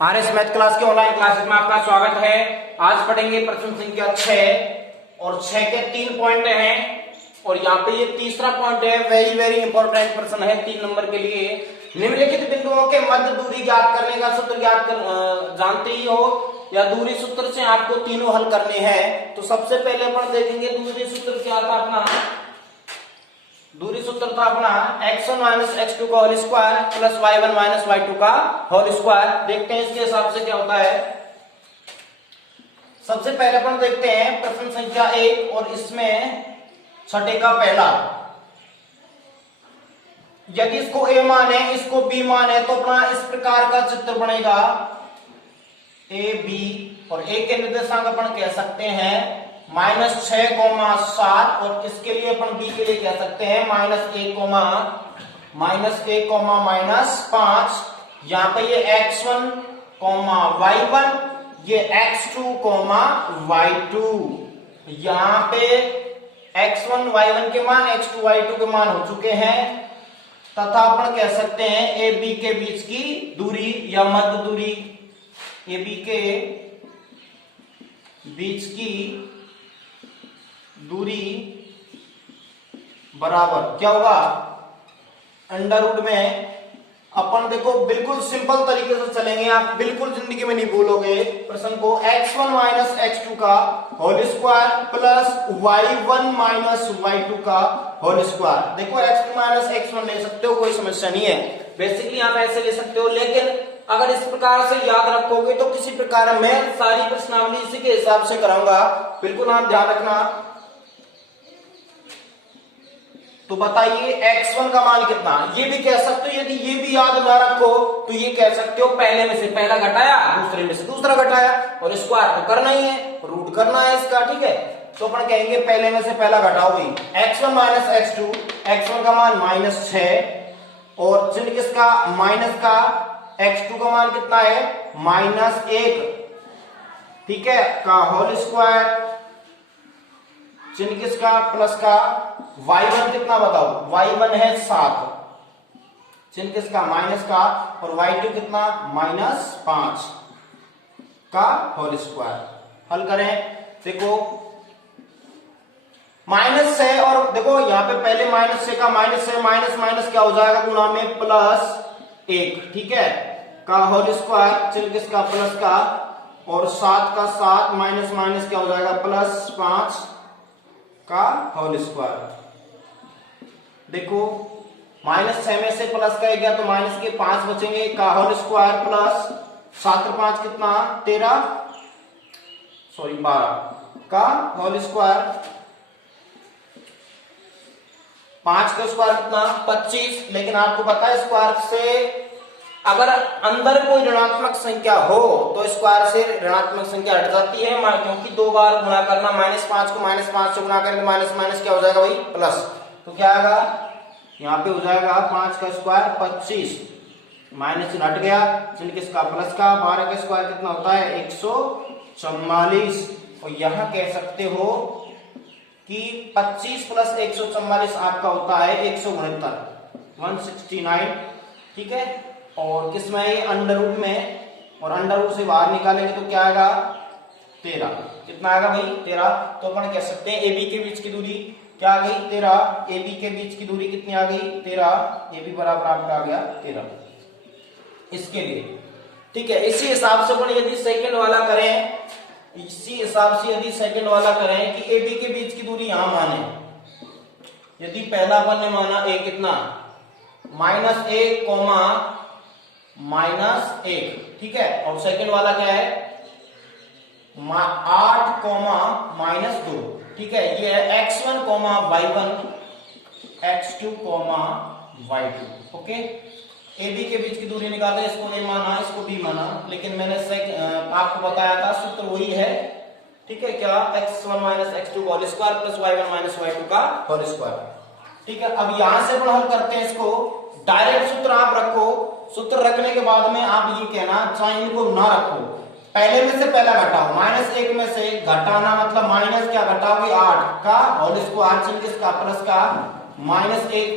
RS math class के online classes में आपका स्वागत है। आज पढ़ेंगे प्रश्न संख्या 6 और 6 के 3 पॉइंट हैं और यहाँ पे ये तीसरा पॉइंट है। वेरी इंपॉर्टेंट प्रश्न है 3 नंबर के लिए। निम्नलिखित बिंदुओं के मध्य दूरी ज्ञात करने का सूत्र जानते ही हो या दूरी सूत्र से आपको तीनों हल करने हैं। तो सबसे पहले अपन देखेंगे दूरी सूत्र क्या था अपना। दूरी सूत्र था अपना x1 माइनस x2 का whole square plus y1 minus y2 का होल स्क्वायर। देखते हैं इसके हिसाब से क्या होता है। सबसे पहले अपन देखते हैं प्रश्न संख्या 1 और इसमें छठे का पहला। यदि इसको a मान है इसको b मान है तो अपना इस प्रकार का चित्र बनेगा a b और a के निर्देशांक अपन कह सकते हैं -6,7 और इसके लिए अपन b के लिए कह सकते हैं -1,-5। यहां पे ये x1, y1, ये x2, y2। यहां पे x1, y1 के मान x2, y2 के मान हो चुके हैं तथा अपन कह सकते हैं a b के बीच की दूरी या मध्य दूरी a b के बीच की दूरी बराबर क्या होगा अंडर रूट में। अपन देखो बिल्कुल सिंपल तरीके से चलेंगे, आप बिल्कुल जिंदगी में नहीं भूलोगे प्रश्न को। x1 माइनस x2 का whole square plus y1 minus y2 का होल स्क्वायर। देखो x2 माइनस x1 ले सकते हो, कोई समस्या नहीं है। बेसिकली आप ऐसे ले सकते हो, लेकिन अगर इस प्रकार से याद रखोगे तो किसी प्रकार मैं सारी प्रश्नावली इसी के हिसाब से कराऊंगा, बिल्कुल आप ध्यान रखना। तो बताइए x1 का मान कितना, ये भी कह सकते हो। यदि ये भी याद ना रखो तो ये कह सकते हो पहले में से पहला घटाया, दूसरे में से दूसरा घटाया और स्क्वायर तो करना ही है, रूट करना है इसका, ठीक है। तो अपन कहेंगे पहले में से पहला घटाओ भाई। x1 माइनस x2, x1 का मान -6 और चिन्ह किसका माइनस का, x2 का मान कितना है -1, ठीक है, का होल स्क्वायर, चिन्ह किसका प्लस का, y1 कितना बताओ, y1 है 7, चिन्ह किसका माइनस का और y2 कितना -5 का होल स्क्वायर। हल करें, देखो -6 और देखो यहाँ पे पहले -6 का -6 माइनस माइनस क्या हो जाएगा गुणा में +1, ठीक है, का होल स्क्वायर, चिन्ह किसका प्लस का और 7 का 7 माइनस माइनस क्या हो जाएगा +5 का होल स्क्वायर। देखो -6 में से प्लस का गया तो माइनस के 5 बचेंगे का होल स्क्वायर प्लस 7 और 5 कितना 12 का होल स्क्वायर, 5 का स्क्वायर कितना 25। लेकिन आपको पता है स्क्वायर से अगर अंदर कोई ऋणात्मक संख्या हो तो स्क्वायर से ऋणात्मक संख्या हट जाती है, क्योंकि 2 बार गुणा करना, -5 को -5 से गुणा करेंगे माइनस माइनस क्या हो जाएगा भाई प्लस। तो क्या आएगा यहाँ पे हो जाएगा 5 का स्क्वायर 25, माइनस से हट गया, चिन्ह किसका प्लस का, 12 का स्क्वायर कितना होता है 144। और यहाँ कह सकते हो कि 25 प्लस 144 आपका होता है 169, ठीक है। और किसमें है अंडर रूट में, और अंडर रूट से बाहर निकालेंगे तो क्या आएगा 13, कितना आएगा भाई 13। तो अपन कह सकते हैं ए बी के बीच की दूरी क्या आ गई 13, ए बी के बीच की दूरी कितनी आ गई 13, ए बी बराबर आपका आ गया 13 इसके लिए, ठीक है। इसी हिसाब से अपन यदि सेकंड वाला करें, इसी हिसाब से यदि सेकंड वाला करें कि ए बी के बीच की दूरी यहां माने, यदि पहला अपन ने माना ए कितना -1, ठीक है, और सेकंड वाला क्या है 8, -2, ठीक है। ये है x1, y1, x2, y2, okay. A B के बीच की दूरी निकाले, इसको ए माना इसको बी माना, लेकिन मैंने आपको बताया था सूत्र वही है, ठीक है, क्या x1 minus x2 whole square plus y1 minus y2 का होल स्क्वायर, ठीक है। अब यहां से अपन हल करते हैं इसको, डायरेक्ट सूत्र आप रखो, सूत्र रखने के बाद में आप ये कहना चाहे इनको ना रखो, पहले में से पहला घटाओ, -1 में से घटाना मतलब माइनस क्या घटाओगे 8 का होल स्क्वायर, चिन्ह किसका प्लस का -1,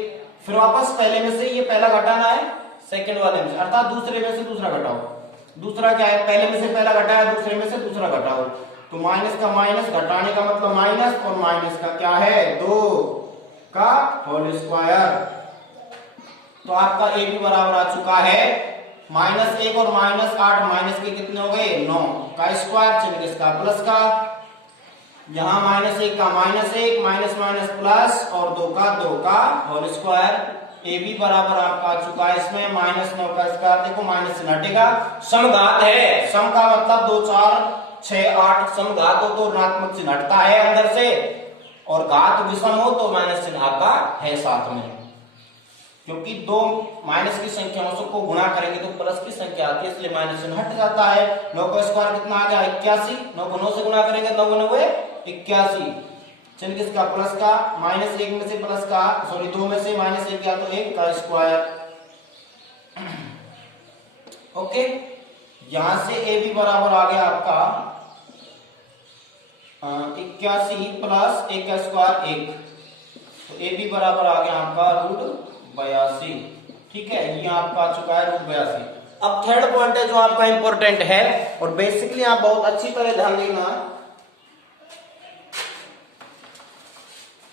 फिर वापस पहले में से ये पहला घटाना है सेकंड वाले में, अर्थात दूसरे में से दूसरा घटाओ, दूसरा क्या है, पहले में से पहला घटाया, दूसरे में से दूसरा घटाओ, तो माइनस का माइनस, घटाने का मतलब माइनस, और माइनस का क्या है 2 का होल स्क्वायर। तो आपका ए भी बराबर आ चुका है -1 और -8, माइनस के कितने हो गए 9 का स्क्वायर, चलिए इसका प्लस का, यहाँ -1 का -1, माइनस माइनस प्लस, और 2 का होल स्क्वायर। ए भी बराबर आपका आ चुका है इसमें -9 का स्क्वायर, देखो माइनस से हटेगा, समघात है, सम का मतलब 2 4 6 8, समघात हो तो ऋणात्मक चिन्ह हटता है अंदर से, और घात विषम हो तो माइनस चिन्ह आपका है साथ में, क्योंकि दो माइनस की संख्याओं को गुणा करेंगे तो प्लस की संख्या आती है, इसलिए माइनस चिन्ह हट जाता है। 9 का स्क्वायर कितना आ गया 81, 9 को 9 से गुणा करेंगे 9 9 81, चिन्ह किसका प्लस का, -1 में से प्लस का, सॉरी 2 में से -1 गया तो 1 का स्क्वायर। ओके, यहां से ए भी बराबर आ गया आपका 81 प्लस 1 का स्क्वायर 1, तो ए भी बराबर आ गया आपका √82, ठीक है, ये आपका आ चुका है √82। अब थर्ड पॉइंट है जो आपका इंपॉर्टेंट है, और बेसिकली आप बहुत अच्छी तरह ध्यान देना।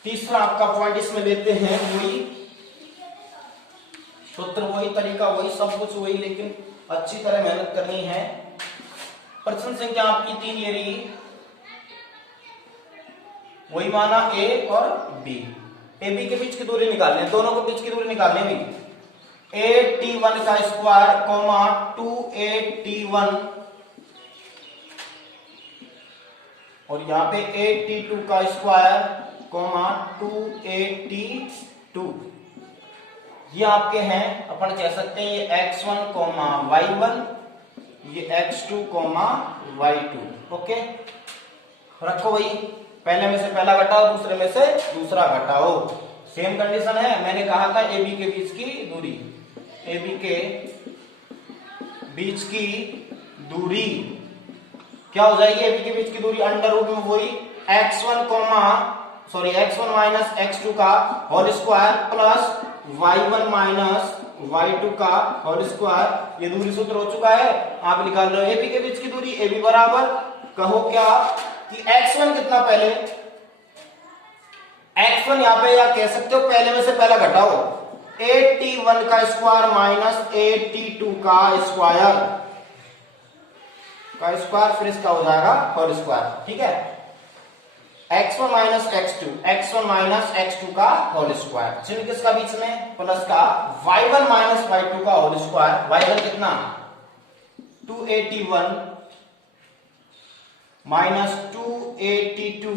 तीसरा आपका पॉइंट इसमें लेते हैं, वही सूत्र, वही तरीका, वही सब कुछ वही, लेकिन अच्छी तरह मेहनत करनी है। प्रश्न संख्या आपकी 3 ये रही, वही माना ए और बी, ए बी के बीच की दूरी निकालनी है, दोनों के बीच की दूरी निकालनी है। 8t1 का स्क्वायर, 2 8t1, और यहाँ पे 8t2 का स्क्वायर, 2 8t2, ये आपके हैं, अपन कह सकते हैं ये x1, y1, ये x2, y2। ओके, रखो भाई, पहले में से पहला घटाओ, दूसरे में से दूसरा घटाओ, सेम कंडीशन है। मैंने कहा था ए बी के बीच की दूरी, ए बी के बीच की दूरी क्या हो जाएगी, ए बी के बीच की दूरी अंडर रूट में वही x1 माइनस x2 का whole square plus y1 minus y2 का होल स्क्वायर, ये दूरी सूत्र हो चुका है। आप निकाल रहे हो ए बी के बीच की दूरी, ए बी बराबर, कहो क्या कि x1 कितना, पहले x1 यहाँ पे या कह सकते हो पहले में से पहला घटाओ, 8t1 का स्क्वायर माइनस 8t2 का स्क्वायर, फिर इसका हो जाएगा होल स्क्वायर, ठीक है, x1 माइनस x2 का होल स्क्वायर, चिन्ह किसका बीच में प्लस का, y1 माइनस y2 का होल स्क्वायर, y1 कितना 281 माइनस 282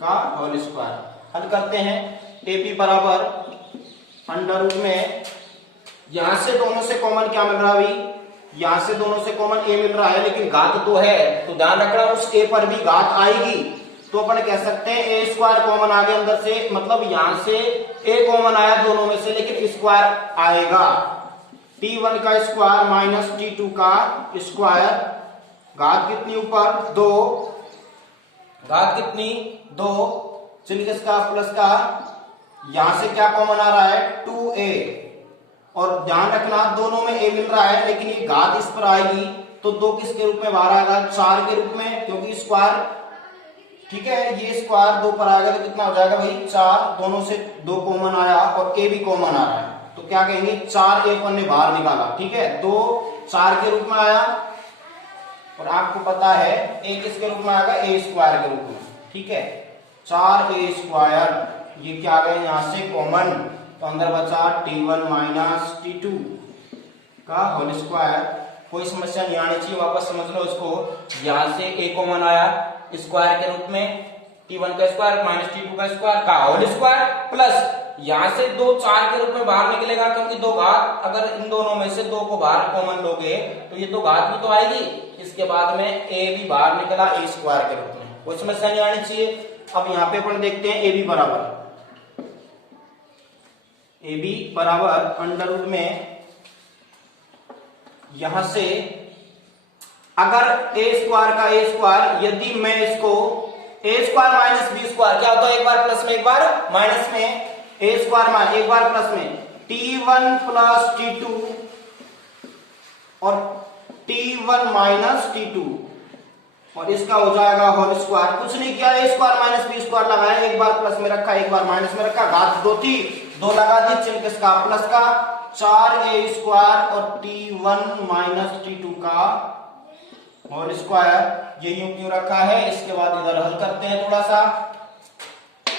का होल स्क्वायर। हल करते हैं, ए बी बराबर अंडर रूट में, यहां से दोनों से कॉमन क्या मिल रहा है, यहां से दोनों से कॉमन ए मिल रहा है, लेकिन घात तो है, तो ध्यान रखना उस ए पर भी घात आएगी, तो अपन कह सकते हैं ए स्क्वायर कॉमन आ गया अंदर से, मतलब यहां से ए कॉमन आया दोनों में से, लेकिन स्क्वायर आएगा, t1 का स्क्वायर माइनस t2 का स्क्वायर, घात कितनी ऊपर 2, घात कितनी 2, चलिए इसका प्लस का, यहां से क्या कॉमन आ रहा है 2a, और ध्यान रखना दोनों में a मिल रहा है, लेकिन ये घात इस पर आएगी तो 2 किसके रूप में बाहर आएगा, 4 के रूप में, क्योंकि स्क्वायर, ठीक है, ये स्क्वायर 2 पर आएगा तो कितना हो जाएगा भाई 4, दोनों से 2 कॉमन आया और a भी कॉमन आ रहा है, तो क्या कहेंगे 4 a अपन ने बाहर निकाला, ठीक है, 2 4 के रूप में आया, और आपको पता है a किसके रूप में आएगा, a स्क्वायर के रूप में, ठीक है, 4a स्क्वायर, ये क्या आ गया यहां से कॉमन, तो अंदर बचा t1 माइनस t2 का होल स्क्वायर। कोई समस्या नहीं आनी चाहिए, वापस समझ लो इसको, यहां से a कॉमन आया स्क्वायर के रूप में, t1 का स्क्वायर माइनस t2 का स्क्वायर का होल स्क्वायर, प्लस यहां से 2 4 के रूप में बाहर निकलेगा, क्योंकि 2 घात, अगर इन दोनों में से 2 को बाहर कॉमन लोगे तो ये 2 घात भी तो आएगी, इसके बाद में a भी बाहर निकला a स्क्वायर के रूप में, कोई समस्या नहीं आनी चाहिए। अब यहाँ पे अपन देखते हैं ए बी बराबर अंडर रूट में, यहां से अगर a स्क्वायर का a स्क्वायर, यदि मैं इसको a square minus b square, क्या होता है एक बार प्लस में एक बार माइनस में, a स्क्वायर माइनस एक बार प्लस में t1 प्लस t2, और T1 माइनस T2 और इसका हो जाएगा होल स्क्वायर। कुछ नहीं किया, a square minus b square लगाया, एक बार प्लस में रखा एक बार माइनस में रखा, घात 2 थी 2 लगा दी, चिन्ह किसका प्लस का, 4a स्क्वायर और T1 माइनस T2 का होल स्क्वायर। ये यूं क्यों रखा है, इसके बाद इधर हल करते हैं थोड़ा सा।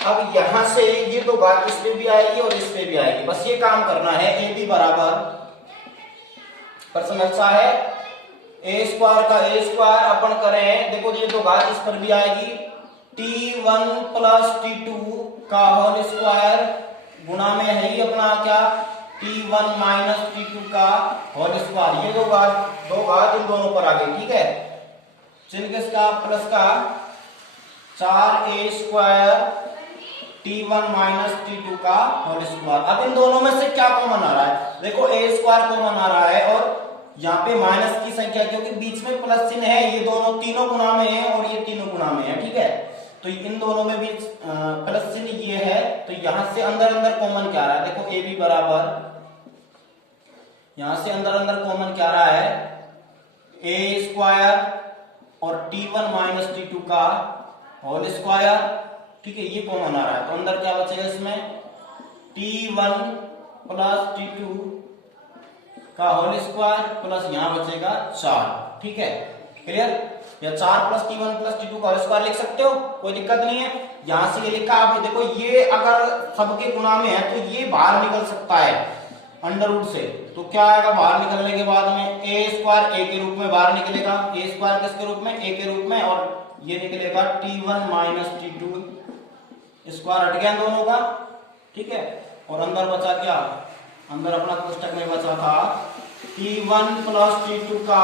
अब यहां से ये तो घात इस पे भी आएगी और इस पे भी आएगी, बस ये काम करना है। ए बी बराबर, प्रश्न अच्छा है, ए स्क्वायर का ए स्क्वायर अपन करें, देखो ये तो घात इस पर भी आएगी, T1 प्लस T2 का होल स्क्वायर गुणा में है ही अपना क्या, T1 माइनस T2 का होल स्क्वायर। ये दो घात इन दोनों पर आ गई, ठीक है। चिन्ह किसका प्लस का, 4a square T1 minus T2 का होल स्क्वायर। अब इन दोनों में से क्या कॉमन आ रहा है, देखो a स्क्वायर कॉमन आ रहा है और यहाँ पे माइनस की संख्या, क्योंकि बीच में प्लस चिन्ह है, ये दोनों तीनों गुणा में है और ये तीनों गुणा में है, ठीक है। तो इन दोनों में भी प्लस चिन्ह ये है, तो यहां से अंदर अंदर कॉमन क्या आ रहा है, देखो ए बी बराबर, यहां से अंदर अंदर कॉमन क्या आ रहा है, a स्क्वायर और T1 माइनस T2 का होल स्क्वायर, ठीक है, ये कॉमन आ रहा है। तो अंदर क्या बचेगा इसमें, T1 प्लस T2 का होल स्क्वायर प्लस यहां बचेगा 4, ठीक है, क्लियर। या 4 प्लस T1 प्लस T2 का होल स्क्वायर लिख सकते हो, कोई दिक्कत नहीं है। यहां से ये लिखा, आप देखो ये अगर सबके गुणा में है तो ये बाहर निकल सकता है अंडर रूट से, तो क्या आएगा बाहर निकलने के बाद में, ए स्क्वायर ए के रूप में बाहर निकलेगा, ए स्क्वायर किसके रूप में, ए के रूप में, और ये निकलेगा T1 माइनस T2 स्क्वायर, हट गया दोनों का, ठीक है। और अंदर बचा क्या, अंदर अपना कोष्टक में बचा था T1 प्लस T2 का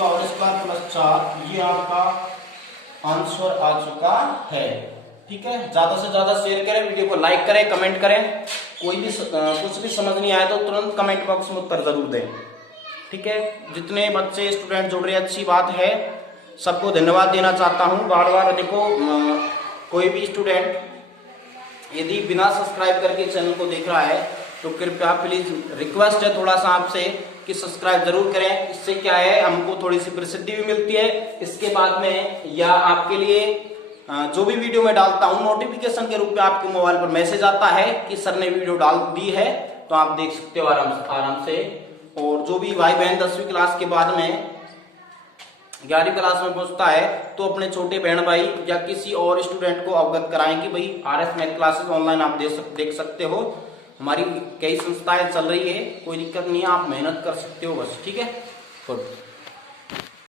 होल स्क्वायर प्लस 4, ये आपका आंसर आ चुका है, ठीक है। ज्यादा से ज्यादा शेयर करें, वीडियो को लाइक करें, कमेंट करें, कोई भी कुछ भी समझ नहीं आया तो तुरंत कमेंट बॉक्स में उत्तर जरूर दें, ठीक है। जितने बच्चे स्टूडेंट जुड़ रहे, अच्छी बात है, सबको धन्यवाद देना चाहता हूं। बार बार देखो, कोई भी स्टूडेंट यदि बिना सब्सक्राइब करके चैनल को देख रहा है तो कृपया प्लीज रिक्वेस्ट है थोड़ा सा आपसे कि सब्सक्राइब जरूर करें। इससे क्या है, हमको थोड़ी सी प्रसिद्धि भी मिलती है। इसके बाद में या आपके लिए जो भी वीडियो मैं डालता हूं, नोटिफिकेशन के रूप में आपके मोबाइल पर मैसेज आता है कि सर ने वीडियो डाल दी है, तो आप देख सकते हो आराम से। और जो भी भाई बहन 10वीं क्लास के बाद में 11वीं क्लास में पहुंचता है तो अपने छोटे बहन भाई या किसी और स्टूडेंट को अवगत कराएं कि भाई RS मैथ क्लासेस ऑनलाइन आप देख सकते हो। हमारी कई संस्थाएं चल रही है, कोई दिक्कत नहीं है, आप मेहनत कर सकते हो बस, ठीक है। गुड।